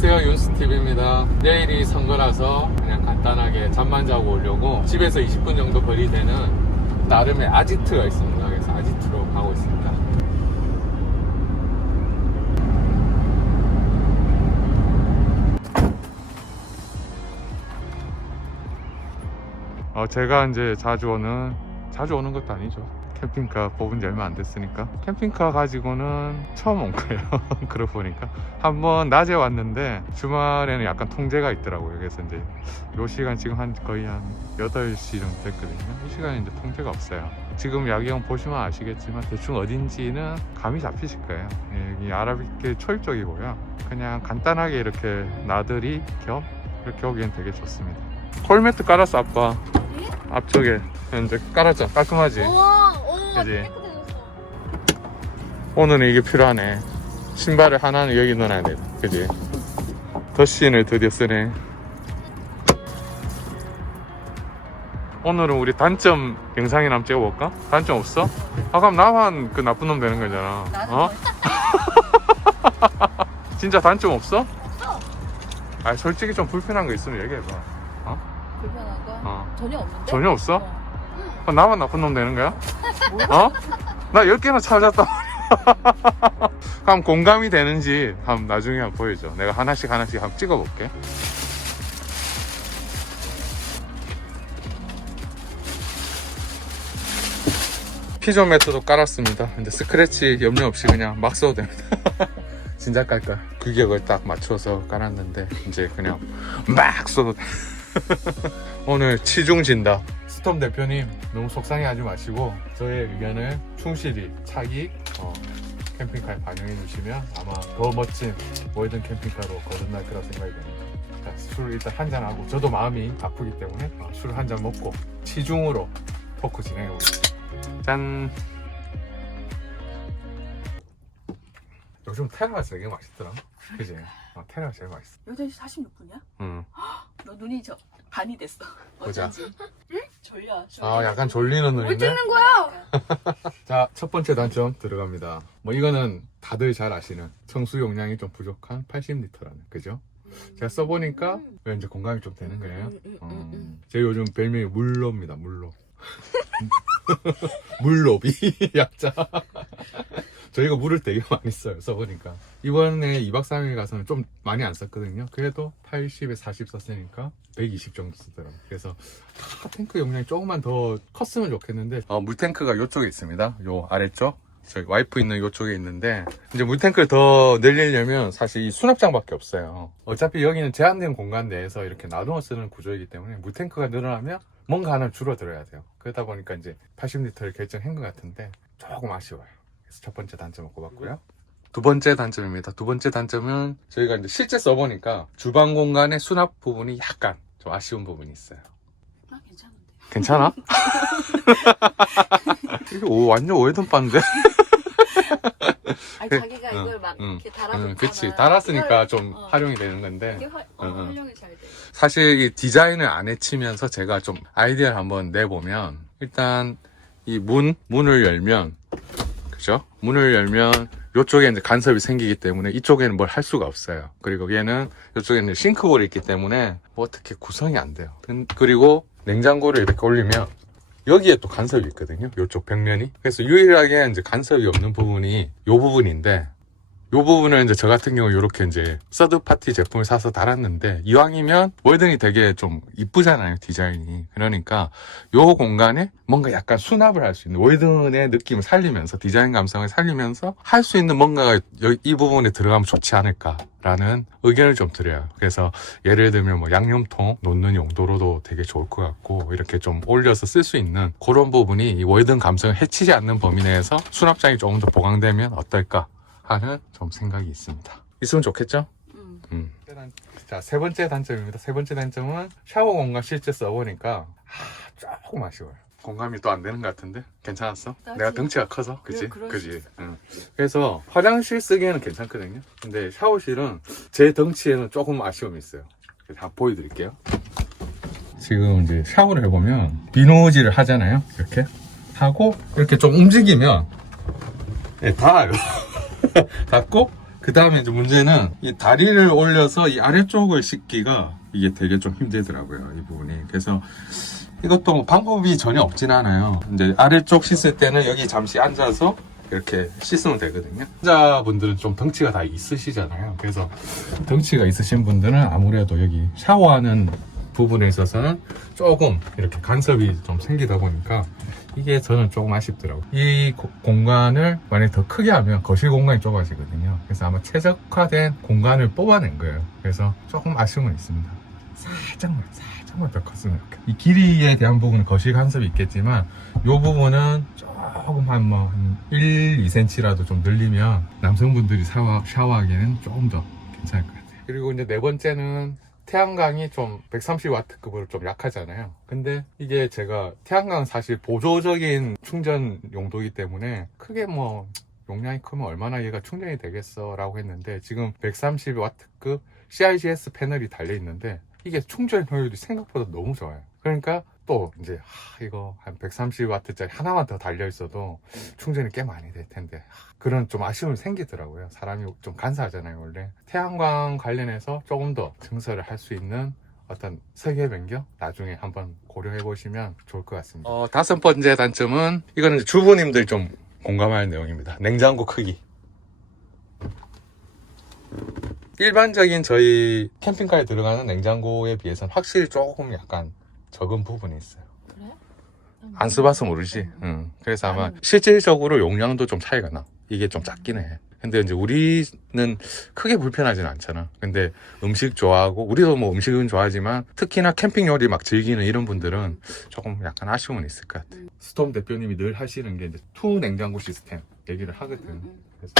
안녕하세요, 윤스TV입니다. 내일이 선거라서 그냥 간단하게 잠만 자고 오려고 집에서 20분 정도 거리되는 나름의 아지트가 있습니다. 그래서 아지트로 가고 있습니다. 제가 이제 자주 오는 것도 아니죠. 캠핑카 뽑은 지 얼마 안 됐으니까 캠핑카 가지고는 처음 온 거예요. 그러고 보니까 한번 낮에 왔는데 주말에는 약간 통제가 있더라고요. 그래서 이제 요 시간 지금 거의 한 8시 정도 됐거든요. 이 시간에 이제 통제가 없어요. 지금 야경 보시면 아시겠지만 대충 어딘지는 감이 잡히실 거예요. 여기 아라뱃길 초입 쪽이고요. 그냥 간단하게 이렇게 나들이 겸 이렇게 오기엔 되게 좋습니다. 콜매트 깔았어, 아빠. 앞쪽에 이제 깔았죠. 깔끔하지? 그지? 깨끗해졌어. 오늘은 이게 필요하네. 신발을 하나는 여기 넣어놔야 돼. 그지? 더신을 드디어 쓰네. 오늘은 우리 단점 영상이나 한번 찍어볼까? 단점 없어? 아, 그럼 나만 그 나쁜 놈 되는 거잖아. 어? 진짜 단점 없어? 없어. 아, 솔직히 좀 불편한 거 있으면 얘기해봐. 불편한 거? 전혀 없는데? 전혀 없어? 그럼 나만 나쁜 놈 되는 거야? 어? 나 10개나 찾았다. 그럼 공감이 되는지 한번 나중에 한번 보여줘. 내가 하나씩 한번 찍어볼게. 피존 매트도 깔았습니다. 근데 스크래치 염려 없이 그냥 막 써도 됩니다. 진짜 깔까? 규격을 딱 맞춰서 깔았는데 이제 그냥 막 써도 돼. 오늘 치중 진다. 스톰 대표님 너무 속상해하지 마시고 저의 의견을 충실히 차기 캠핑카에 반영해 주시면 아마 더 멋진 월든 캠핑카로 거듭날 거라 생각이 듭니다. 자, 술 일단 한잔 하고 저도 마음이 아프기 때문에 술 한잔 먹고 치중으로 토크 진행해 보겠습니다. 짠. 요즘 테라가 되게 맛있더라. 그지? 테라가 제일 맛있어. 8시 46분이야? 응. 너 눈이 반이 됐어. 보자. 어쩐지. 응? 졸려. 아, 약간 졸리는 뭘 눈인데? 찍는 거야? 자, 첫 번째 단점 들어갑니다. 뭐 이거는 다들 잘 아시는 청수 용량이 좀 부족한 80리터라는, 그죠? 제가 써보니까 왠지 공감이 좀 되는 거예요. 제 요즘 별명이 물로입니다. 물로. 물로비 약자. 저희가 물을 되게 많이 써요. 써보니까 이번에 2박 3일 가서는 좀 많이 안 썼거든요. 그래도 80에 40 썼으니까 120 정도 쓰더라고요. 그래서 탱크 용량이 조금만 더 컸으면 좋겠는데 물탱크가 이쪽에 있습니다. 요 아래쪽 저희 와이프 있는 이쪽에 있는데 이제 물탱크를 더 늘리려면 사실 이 수납장밖에 없어요. 어차피 여기는 제한된 공간 내에서 이렇게 나누어 쓰는 구조이기 때문에 물탱크가 늘어나면 뭔가 하나 줄어들어야 돼요. 그러다 보니까 이제 80리터를 결정한 것 같은데 조금 아쉬워요. 그래서 첫 번째 단점을 꼽았고요. 두 번째 단점입니다. 두 번째 단점은 저희가 이제 실제 써보니까 주방 공간의 수납 부분이 약간 좀 아쉬운 부분이 있어요. 나 괜찮은데. 괜찮아? 이게 완전 오해든 바인데? 아니 자기가 이걸 막 이렇게 달아줬잖아. 그치. 달았으니까 좀 활용이 되는 건데. 이게 활용이 잘 돼. 사실 이 디자인을 안 해치면서 제가 좀 아이디어를 한번 내보면 일단 이 문을 열면 그죠? 문을 열면 이쪽에 이제 간섭이 생기기 때문에 이쪽에는 뭘 할 수가 없어요. 그리고 얘는 이쪽에는 싱크볼이 있기 때문에 뭐 어떻게 구성이 안 돼요. 그리고 냉장고를 이렇게 올리면 여기에 또 간섭이 있거든요. 이쪽 벽면이. 그래서 유일하게 이제 간섭이 없는 부분이 이 부분인데 이 부분을 이제 저 같은 경우 이렇게 이제 서드 파티 제품을 사서 달았는데 이왕이면 월든이 되게 좀 이쁘잖아요, 디자인이. 그러니까 이 공간에 뭔가 약간 수납을 할 수 있는 월든의 느낌을 살리면서 디자인 감성을 살리면서 할 수 있는 뭔가가 이 부분에 들어가면 좋지 않을까라는 의견을 좀 드려요. 그래서 예를 들면 뭐 양념통 놓는 용도로도 되게 좋을 것 같고 이렇게 좀 올려서 쓸 수 있는 그런 부분이 이 월든 감성을 해치지 않는 범위 내에서 수납장이 조금 더 보강되면 어떨까 하는 좀 생각이 있습니다. 있으면 좋겠죠? 자, 세 번째 단점입니다. 세 번째 단점은 샤워 공간 실제 써보니까 조금 아쉬워요. 공감이 또 안 되는 것 같은데 괜찮았어? 나지. 내가 덩치가 커서 그치? 그럴 그치? 그래서 화장실 쓰기에는 괜찮거든요. 근데 샤워실은 제 덩치에는 조금 아쉬움이 있어요. 그래서 한번 보여드릴게요. 지금 이제 샤워를 해보면 비누질을 하잖아요. 이렇게 하고 이렇게 좀 움직이면 닿아요. 닿고 그 다음에 이제 문제는 이 다리를 올려서 이 아래쪽을 씻기가 이게 되게 좀 힘들더라고요. 이 부분이. 그래서 이것도 뭐 방법이 전혀 없진 않아요. 이제 아래쪽 씻을 때는 여기 잠시 앉아서 이렇게 씻으면 되거든요. 환자분들은 좀 덩치가 다 있으시잖아요. 그래서 덩치가 있으신 분들은 아무래도 여기 샤워하는 부분에 있어서는 조금 이렇게 간섭이 좀 생기다 보니까 이게 저는 조금 아쉽더라고요. 이 공간을 만약에 더 크게 하면 거실 공간이 좁아지거든요. 그래서 아마 최적화된 공간을 뽑아낸 거예요. 그래서 조금 아쉬움은 있습니다. 살짝만 더 컸으면 이렇게. 이 길이에 대한 부분은 거실 간섭이 있겠지만 이 부분은 조금 한 1, 2cm라도 좀 늘리면 남성분들이 샤워하기에는 조금 더 괜찮을 것 같아요. 그리고 이제 네 번째는 태양광이 좀 130W급으로 좀 약하잖아요. 근데 이게 제가 태양광은 사실 보조적인 충전 용도이기 때문에 크게 뭐 용량이 크면 얼마나 얘가 충전이 되겠어 라고 했는데 지금 130W급 CIGS 패널이 달려 있는데 이게 충전 효율이 생각보다 너무 좋아요. 그러니까 또 이제 이거 한 130W짜리 하나만 더 달려 있어도 충전이 꽤 많이 될 텐데 그런 좀 아쉬움이 생기더라고요. 사람이 좀 간사하잖아요 원래. 태양광 관련해서 조금 더 증설을 할 수 있는 어떤 설계 변경 나중에 한번 고려해 보시면 좋을 것 같습니다. 다섯 번째 단점은 이거는 주부님들 좀 공감할 내용입니다. 냉장고 크기. 일반적인 저희 캠핑카에 들어가는 냉장고에 비해서는 확실히 조금 약간 적은 부분이 있어요. 그래? 안 써봐서 모르지. 그래서 아마 실질적으로 용량도 좀 차이가 나. 이게 좀 작긴 해. 근데 이제 우리는 크게 불편하진 않잖아. 근데 음식 좋아하고, 우리도 뭐 음식은 좋아하지만, 특히나 캠핑 요리 막 즐기는 이런 분들은 조금 약간 아쉬움은 있을 것 같아. 스톰 대표님이 늘 하시는 게 이제 투 냉장고 시스템 얘기를 하거든. 그래서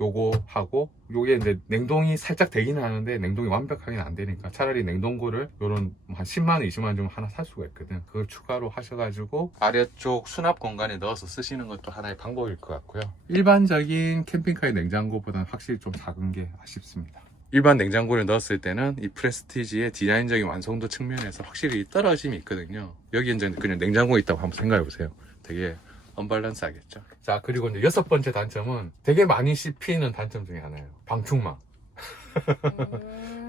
요거 하고, 요게 이제 냉동이 살짝 되기는 하는데 냉동이 완벽하게는 안 되니까 차라리 냉동고를 요런 한 10만원, 20만원 좀 하나 살 수가 있거든. 그걸 추가로 하셔가지고 아래쪽 수납 공간에 넣어서 쓰시는 것도 하나의 방법일 것 같고요. 일반적인 캠핑카의 냉장고보다는 확실히 좀 작은 게 아쉽습니다. 일반 냉장고를 넣었을 때는 이 프레스티지의 디자인적인 완성도 측면에서 확실히 떨어짐이 있거든요. 여기 이제 그냥 냉장고에 있다고 한번 생각해 보세요. 되게 언밸런스 하겠죠. 자, 그리고 이제 여섯 번째 단점은 되게 많이 씹히는 단점 중에 하나예요. 방충망.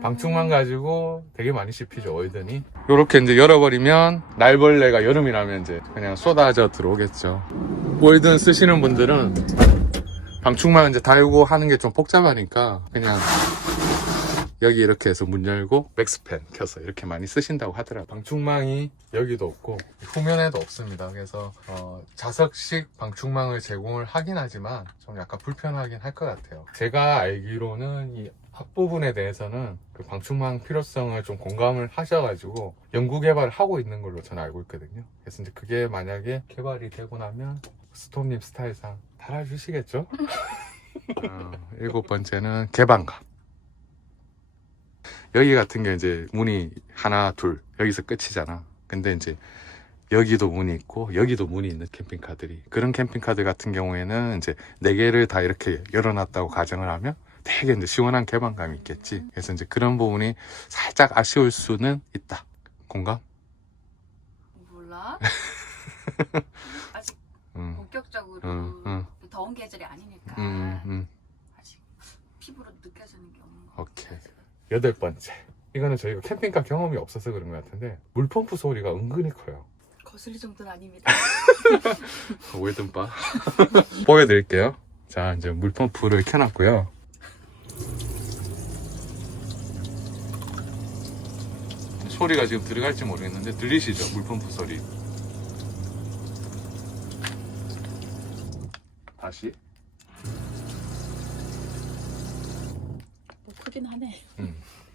방충망 가지고 되게 많이 씹히죠, 어이더니. 요렇게 이제 열어버리면 날벌레가 여름이라면 이제 그냥 쏟아져 들어오겠죠. 월든 쓰시는 분들은 방충망 이제 달고 하는 게 좀 복잡하니까 그냥 여기 이렇게 해서 문 열고 맥스팬 켜서 이렇게 많이 쓰신다고 하더라고요. 방충망이 여기도 없고 후면에도 없습니다. 그래서 자석식 방충망을 제공을 하긴 하지만 좀 약간 불편하긴 할 것 같아요. 제가 알기로는 이 앞부분에 대해서는 그 방충망 필요성을 좀 공감을 하셔가지고 연구 개발을 하고 있는 걸로 저는 알고 있거든요. 그래서 이제 그게 만약에 개발이 되고 나면 스톰님 스타일상 달아주시겠죠? 일곱 번째는 개방감. 여기 같은 게 이제 문이 하나, 둘, 여기서 끝이잖아. 근데 이제 여기도 문이 있고 여기도 문이 있는 캠핑카들이, 그런 캠핑카들 같은 경우에는 이제 4개를 다 이렇게 열어놨다고 가정을 하면 되게 이제 시원한 개방감이 있겠지. 그래서 이제 그런 부분이 살짝 아쉬울 수는 있다. 공감? 몰라. 아직 본격적으로 더운 계절이 아니니까 아직 피부로 느껴지는 게 없는 것 오케이. 같아요. 여덟 번째. 이거는 저희가 캠핑카 경험이 없어서 그런 것 같은데 물펌프 소리가 은근히 커요. 거슬릴 정도는 아닙니다. 웨든바 보여드릴게요. 자, 이제 물펌프를 켜놨고요. 소리가 지금 들어갈지 모르겠는데 들리시죠? 물펌프 소리. 다시. 뭐 크긴 하네.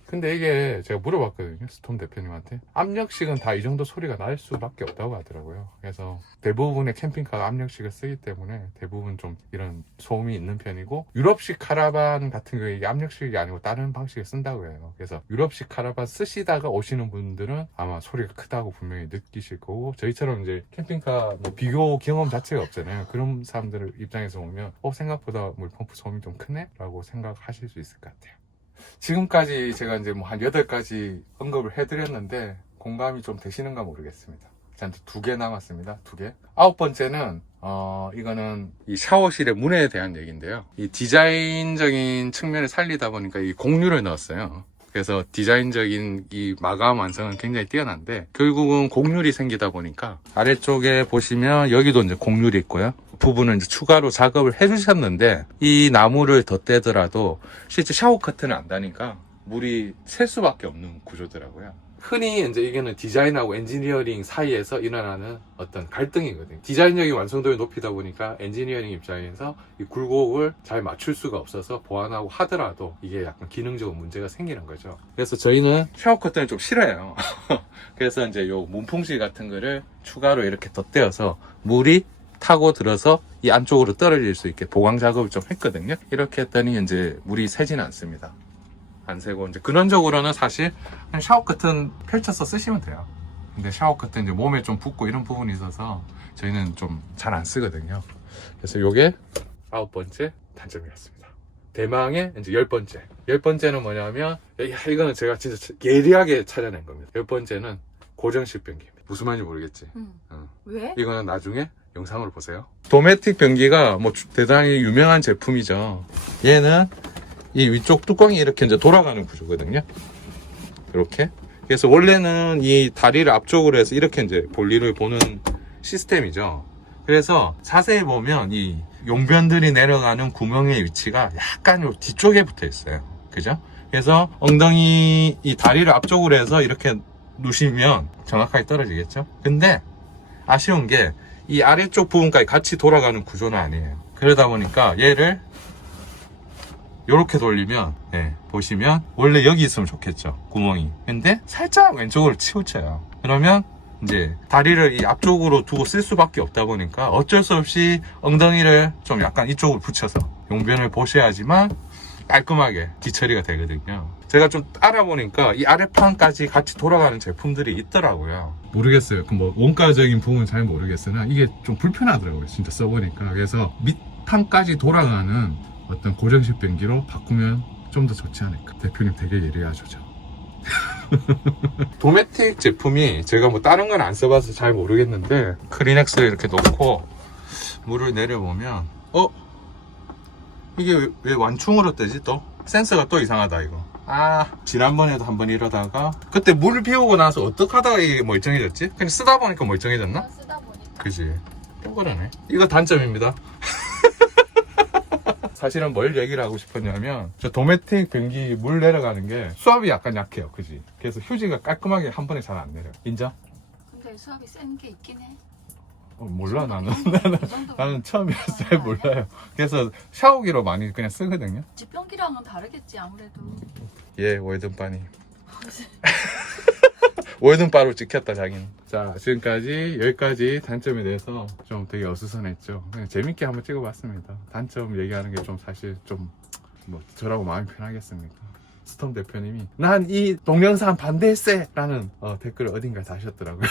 근데 이게 제가 물어봤거든요, 스톰 대표님한테. 압력식은 다 이 정도 소리가 날 수밖에 없다고 하더라고요. 그래서 대부분의 캠핑카가 압력식을 쓰기 때문에 대부분 좀 이런 소음이 있는 편이고, 유럽식 카라반 같은 경우에 이게 압력식이 아니고 다른 방식을 쓴다고 해요. 그래서 유럽식 카라반 쓰시다가 오시는 분들은 아마 소리가 크다고 분명히 느끼실 거고, 저희처럼 이제 캠핑카 뭐 비교 경험 자체가 없잖아요. 그런 사람들 입장에서 보면 생각보다 물펌프 소음이 좀 크네? 라고 생각하실 수 있을 것 같아요. 지금까지 제가 이제 뭐 한 8가지 언급을 해드렸는데 공감이 좀 되시는가 모르겠습니다. 자, 2개 남았습니다. 2개. 9번째는 이거는 이 샤워실의 문에 대한 얘기인데요. 이 디자인적인 측면을 살리다 보니까 이 곡류를 넣었어요. 그래서 디자인적인 이 마감 완성은 굉장히 뛰어난데 결국은 곡률이 생기다 보니까 아래쪽에 보시면 여기도 이제 곡률이 있고요. 부분을 이제 추가로 작업을 해주셨는데 이 나무를 덧대더라도 실제 샤워 커튼을 안 다니까 물이 셀 수밖에 없는 구조더라고요. 흔히 이제 이게는 디자인하고 엔지니어링 사이에서 일어나는 어떤 갈등이거든요. 디자인적인 완성도를 높이다 보니까 엔지니어링 입장에서 이 굴곡을 잘 맞출 수가 없어서 보완하고 하더라도 이게 약간 기능적으로 문제가 생기는 거죠. 그래서 저희는 샤워 커튼을 좀 싫어해요. 그래서 이제 요 문풍실 같은 거를 추가로 이렇게 덧대어서 물이 타고 들어서 이 안쪽으로 떨어질 수 있게 보강 작업을 좀 했거든요. 이렇게 했더니 이제 물이 새지는 않습니다. 안 새고 이제 근원적으로는 사실 그냥 샤워 커튼 펼쳐서 쓰시면 돼요. 근데 샤워 커튼 이제 몸에 좀 붓고 이런 부분이 있어서 저희는 좀 잘 안 쓰거든요. 그래서 요게 9번째 단점이었습니다. 대망의 이제 10번째. 10번째는 뭐냐면 이거는 제가 진짜 예리하게 찾아낸 겁니다. 10번째는 고정식 변기입니다. 무슨 말인지 모르겠지? 왜? 이거는 나중에 영상으로 보세요. 도메틱 변기가 뭐 대단히 유명한 제품이죠. 얘는 이 위쪽 뚜껑이 이렇게 이제 돌아가는 구조거든요. 이렇게. 그래서 원래는 이 다리를 앞쪽으로 해서 이렇게 이제 볼일을 보는 시스템이죠. 그래서 자세히 보면 이 용변들이 내려가는 구멍의 위치가 약간 요 뒤쪽에 붙어 있어요. 그죠? 그래서 엉덩이 이 다리를 앞쪽으로 해서 이렇게 누시면 정확하게 떨어지겠죠? 근데 아쉬운 게 이 아래쪽 부분까지 같이 돌아가는 구조는 아니에요. 그러다 보니까 얘를 이렇게 돌리면 보시면 원래 여기 있으면 좋겠죠, 구멍이. 근데 살짝 왼쪽으로 치우쳐요. 그러면 이제 다리를 이 앞쪽으로 두고 쓸 수밖에 없다 보니까 어쩔 수 없이 엉덩이를 좀 약간 이쪽으로 붙여서 용변을 보셔야지만 깔끔하게 뒤처리가 되거든요. 제가 좀 알아보니까 이 아랫판까지 같이 돌아가는 제품들이 있더라고요. 모르겠어요. 뭐 원가적인 부분은 잘 모르겠으나 이게 좀 불편하더라고요, 진짜 써보니까. 그래서 밑판까지 돌아가는 어떤 고정식 변기로 바꾸면 좀 더 좋지 않을까. 대표님 되게 예리하죠. 도메틱 제품이 제가 뭐 다른 건 안 써봐서 잘 모르겠는데 크리넥스를 이렇게 놓고 물을 내려보면 이게 왜 완충으로 뜨지 또? 센서가 또 이상하다 이거. 지난번에도 한번 이러다가 그때 물 비우고 나서 어떻게 하다가 이게 멀쩡해졌지? 그냥 쓰다 보니까 멀쩡해졌나? 쓰다 보니까. 그지? 또 그러네. 이거 단점입니다. 사실은 뭘 얘기를 하고 싶었냐면 저 도메틱 변기 물 내려가는 게 수압이 약간 약해요. 그지? 그래서 휴지가 깔끔하게 한 번에 잘 안 내려. 인정? 근데 수압이 센 게 있긴 해. 몰라 나는. 그 정도면 나는 처음이라서 잘 아니야? 몰라요. 그래서 샤워기로 많이 그냥 쓰거든요. 집변기랑은 다르겠지 아무래도. 예, 월든바니. 월든바로 찍혔다 자기는. 자, 지금까지 10가지 단점에 대해서 좀 되게 어수선했죠. 그냥 재밌게 한번 찍어봤습니다. 단점 얘기하는 게 좀 사실 좀 뭐 저라고 마음이 편하겠습니까? 스톰 대표님이 난 이 동영상 반대세! 라는 댓글을 어딘가에 다셨더라고요.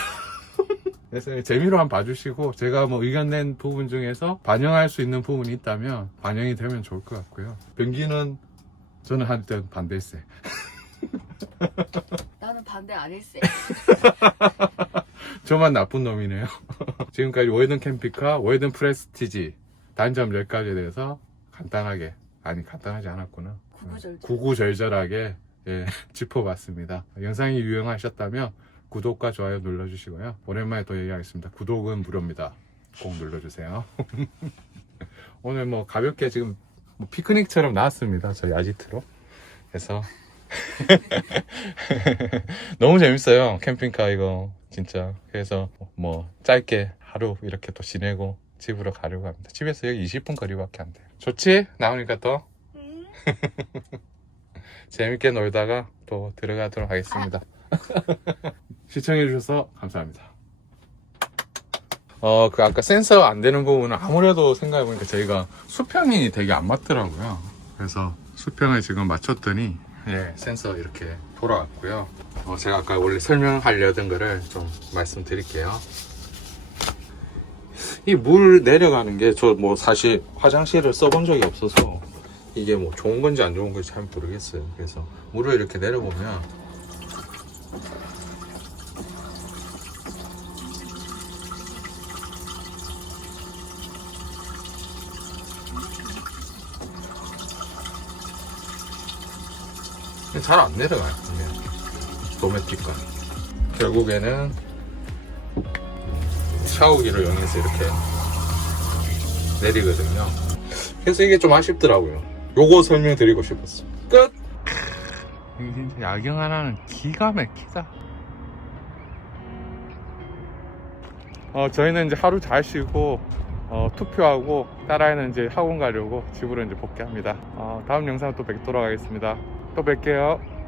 그래서 재미로 한번 봐주시고 제가 뭐 의견 낸 부분 중에서 반영할 수 있는 부분이 있다면 반영이 되면 좋을 것 같고요. 변기는 저는 한때 반대세. 나는 반대 안 했어. 저만 나쁜 놈이네요. 지금까지 월든 캠핑카, 월든 프레스티지 단점 10가지에 대해서 간단하게, 아니 간단하지 않았구나. 구구절절하게 짚어봤습니다. 영상이 유용하셨다면 구독과 좋아요 눌러주시고요. 오랜만에 또 얘기하겠습니다. 구독은 무료입니다. 꼭 눌러주세요. 오늘 뭐 가볍게 지금 뭐 피크닉처럼 나왔습니다. 저희 아지트로. 그래서 너무 재밌어요. 캠핑카 이거 진짜. 그래서 뭐 짧게 하루 이렇게 또 지내고 집으로 가려고 합니다. 집에서 여기 20분 거리밖에 안 돼요. 좋지? 나오니까 또 재밌게 놀다가 또 들어가도록 하겠습니다. 시청해주셔서 감사합니다. 그 아까 센서 안 되는 부분은 아무래도 생각해보니까 저희가 수평이 되게 안 맞더라고요. 그래서 수평을 지금 맞췄더니 센서 이렇게 돌아왔고요. 제가 아까 원래 설명하려던 거를 좀 말씀드릴게요. 이 물 내려가는 게 저 뭐 사실 화장실을 써본 적이 없어서 이게 뭐 좋은 건지 안 좋은 건지 잘 모르겠어요. 그래서 물을 이렇게 내려보면 잘 안 내려가요. 이게 도메틱건. 결국에는 샤워기를 이용해서 이렇게 내리거든요. 그래서 이게 좀 아쉽더라고요. 요거 설명드리고 싶었어. 끝! 이게 진짜 야경 하나는 기가 막히다. 저희는 이제 하루 잘 쉬고 투표하고 딸아이는 이제 학원 가려고 집으로 이제 복귀합니다. 다음 영상 또 뵙도록 하겠습니다. 또 뵐게요.